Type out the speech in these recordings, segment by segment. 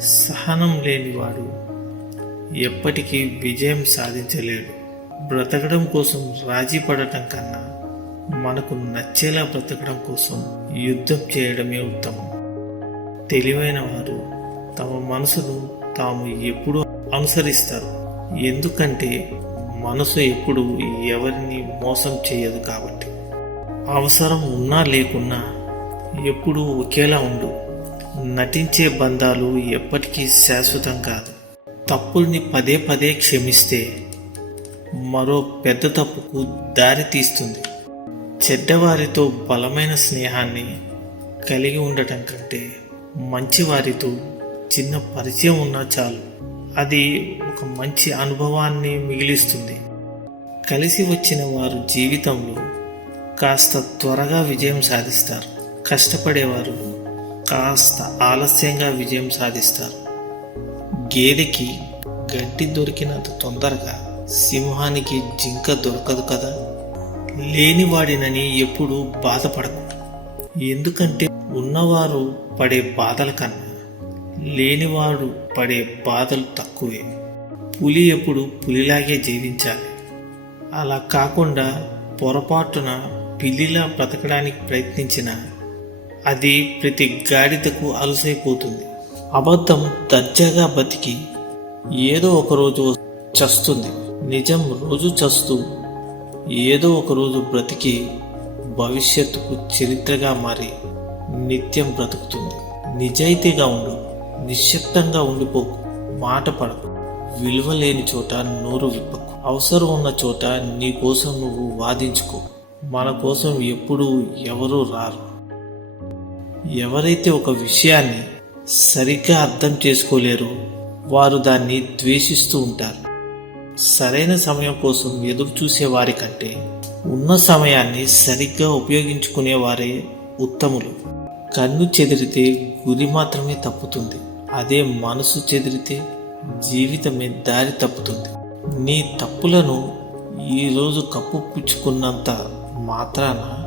సహనం లేనివాడు ఎప్పటికీ విజయం సాధించలేడు. బ్రతకడం కోసం రాజీ పడటం కన్నా మనకు నచ్చేలా బ్రతకడం కోసం యుద్ధం చేయడమే ఉత్తమం. తెలివైన వారు తమ మనసును తాము ఎప్పుడూ అనుసరిస్తారు. ఎందుకంటే మనసు ఎప్పుడు ఎవరిని మోసం చేయదు కాబట్టి. అవసరం ఉన్నా లేకున్నా ఎప్పుడూ ఒకేలా ఉండు. నటించే బంధాలు ఎప్పటికీ శాశ్వతం కాదు. తప్పుల్ని పదే పదే క్షమిస్తే మరో పెద్ద తప్పుకు దారి తీస్తుంది. చెడ్డవారితో బలమైన స్నేహాన్ని కలిగి ఉండటం కంటే మంచివారితో చిన్న పరిచయం ఉన్నా చాలు. అది ఒక మంచి అనుభవాన్ని మిగిలిస్తుంది. కలిసి వచ్చిన వారు జీవితంలో కాస్త త్వరగా విజయం సాధిస్తారు. కష్టపడేవారు కాస్త ఆలస్యంగా విజయం సాధిస్తారు. గేదెకి గడ్డి దొరికినంత తొందరగా సింహానికి జింక దొరకదు కదా. లేనివాడినని ఎప్పుడూ బాధపడకు. ఎందుకంటే ఉన్నవారు పడే బాధల కన్నా లేనివాడు పడే బాధలు తక్కువే. పులి ఎప్పుడు పులిలాగే జీవించాలి. అలా కాకుండా పొరపాటున పిల్లిలా బ్రతకడానికి ప్రయత్నించిన అది ప్రతి గాడిదకు అలసైపోతుంది. అబద్ధం దర్జాగా బతికి ఏదో ఒకరోజు చస్తుంది. నిజం రోజు చస్తూ ఏదో ఒకరోజు బ్రతికి భవిష్యత్తుకు చరిత్రగా మారి నిత్యం బ్రతుకుతుంది. నిజాయితీగా ఉండు. నిశ్శబ్దంగా ఉండిపోకు. మాట పడకు. విలువ లేని చోట నోరు విప్పకు. అవసరం ఉన్న చోట నీ కోసం నువ్వు వాదించుకో. మన కోసం ఎప్పుడూ ఎవరూ రారు. ఎవరైతే ఒక విషయాన్ని సరిగ్గా అర్థం చేసుకోలేరో వారు దాన్ని ద్వేషిస్తూ ఉంటారు. సరైన సమయం కోసం ఎదురు చూసేవారి కంటే ఉన్న సమయాన్ని సరిగ్గా ఉపయోగించుకునేవారే ఉత్తములు. కన్ను చెదిరితే గురి మాత్రమే తప్పుతుంది. అదే మనసు చెదిరితే జీవితమే దారి తప్పుతుంది. నీ తప్పులను ఈరోజు కప్పుపుచ్చుకున్నంత మాత్రాన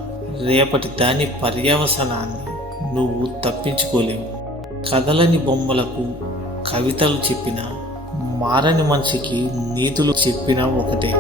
రేపటి దాని పర్యవసానాన్ని నువ్వు తప్పించుకోలేవు. కదలని బొమ్మలకు కవితలు చెప్పినా మారని మనిషికి నీతులు చెప్పినా ఒకటే.